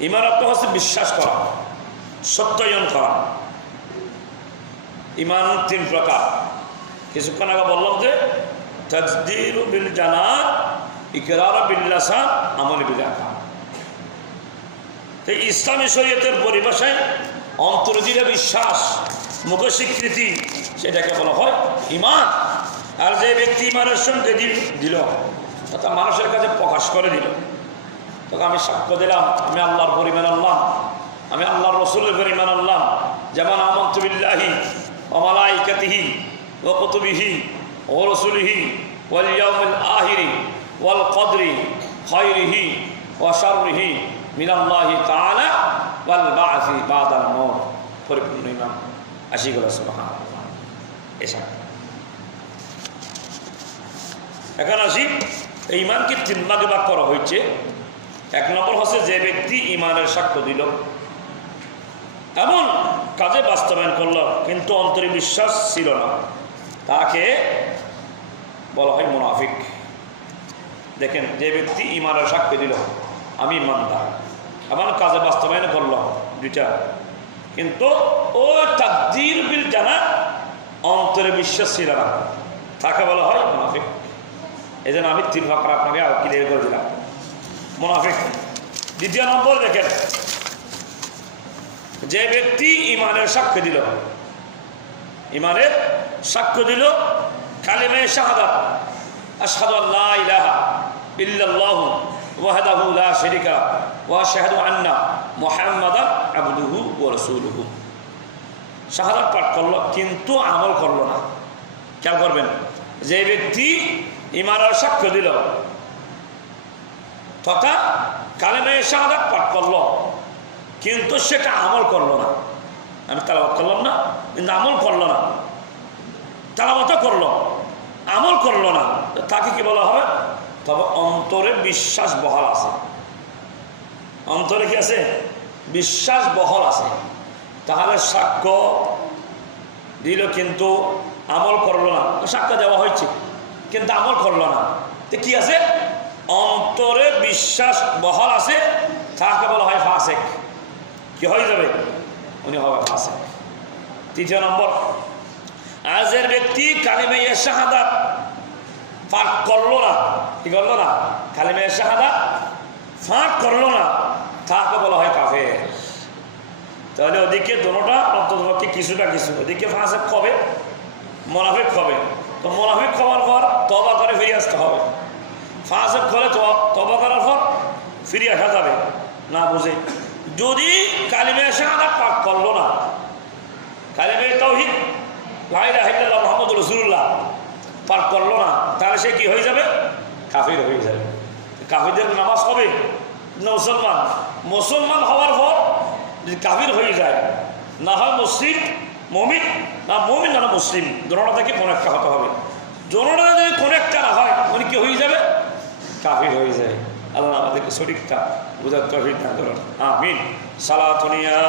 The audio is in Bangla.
ইমান হচ্ছে বিশ্বাস করা সত্যায়ন করা। ইমান তিন প্রকার। কিছুক্ষণ আগে বললাম যে, তজদির বিল জানাত, ইকরার বিল্লাসান আমল বিলাকা তো ইসলামী শরীয়তের পরিভাষায় অন্তর্জিরে বিশ্বাস মুখ স্বীকৃতি, সেটাকে বলা হয় ইমান। আর যে ব্যক্তি ইমানের সঙ্গে দিল- তথা মানুষের কাছে প্রকাশ করে দিল। তখন আমি সাক্ষ্য দিলাম, আমি আল্লাহর পরিমাণ আনলাম আমি আল্লাহর রসুলের পরিমাণ আনলাম যেমন আমন্তবিল্লাহি অমালাইকাতিহি ও কুতুবিহি ও রসুলিহি ওয়াল ইয়াউমিল আহিরি ওয়াল কদরি খয়রিহি ওয়া শাররিহি মিনাল্লাহি তাআলা ওয়াল বা'সি বাদাল মউত। পরিপূর্ণ ইমান আশি গেল সুবহানাল্লাহ এসা। এখন আসি, এই ইমানকে তিন ভাগে ভাগ করা হয়েছে। এক নম্বর হচ্ছে যে ব্যক্তি ইমানের সাক্ষ্য দিল, এমন কাজে বাস্তবায়ন করল, কিন্তু অন্তরে বিশ্বাস ছিল না। তাকে বলা হয় মুনাফিক। দেখেন, যে ব্যক্তি ইমানের সাক্ষ্য দিল, আমি ইমানদার। এমন কাজে বাস্তবায়ন করল দুইটা। কিন্তু ও তাকদির বিল জানা অন্তরে বিশ্বাস ছিল না। তাকে বলা হয় মুনাফিক। এই জন্য আমি তিন ফাঁকর আপনাকে ক্লিয়ার করে দিলাম। মুনাফিক। দ্বিতীয় নম্বর দেখেন। যে ব্যক্তি ইমানের সাক্ষ্য দিল ইমানের সাক্ষ্য দিল কালিমে শাহাদাত আশহাদু আল্লা ইলাহা ওয়া শাহাদাত পাঠ করল, কিন্তু আমল করল না। খেয়াল করবেন, যে ব্যক্তি ইমানের সাক্ষ্য দিল তথা কালেমে শাহাদাত পাঠ করল। কিন্তু সেটা আমল করল না। আমি তালাবাত করলাম না, কিন্তু আমল করল না। তালাবাতও করল। আমল করল না। তাকে কি বলা হবে? তবে অন্তরে বিশ্বাস বহাল আছে। অন্তরে কি আছে? বিশ্বাস বহল আছে। তাহলে সাক্ষ্য দিল কিন্তু আমল করল না। সাক্ষ্য দেওয়া হয়েছে, কিন্তু আমল করল না। তো কি আছে? বিশ্বাস বহাল আছে তাকে বলা হয় ফাসেক। কি হয়ে যাবে? উনি হবে ফাসেক। তৃতীয় নম্বর, আজের ব্যক্তি কালিমে শাহাদাত পাঠ করল না। কি করল না? কালিমে শাহাদাত ফাঁক করল না। তাকে বলা হয় কাফের। তাহলে ওদিকে দোনোটা অন্ততপক্ষে কিছুটা কিছু। ওদিকে ফাঁসে কবে? মোনাফিক কবে? তো মোনাফিক খাওয়ার পর তবা করে ফিরে আসতে হবে। ফাঁসে করে পর ফিরে আসা যাবে। না বুঝে। যদি কালিমে শাহাদা পাক করল না, কালিমে তৌহিদ লাইলাহিল্লাহ মোহাম্মদ রসুল্লাহ পাক করল না, তাহলে সে কি হয়ে যাবে? কাফির হয়ে যাবে। কাফিরদের নামাজ হবে না মুসলমান। মুসলমান হওয়ার পর যদি কাফির হয়ে যায়, না হয় মুসলিম, মমিন, না মমিন না মুসলিম দোনোটা থেকে কোন একটা হতে হবে। দোনোটা যদি কোন একটা না হয় উনি কি হয়ে যাবে? কাফির হয়ে যায় আল্লাহ আমাদেরকে শরীরটা বোঝার তহিদ না করুন। আমিন। সালাতনিয়া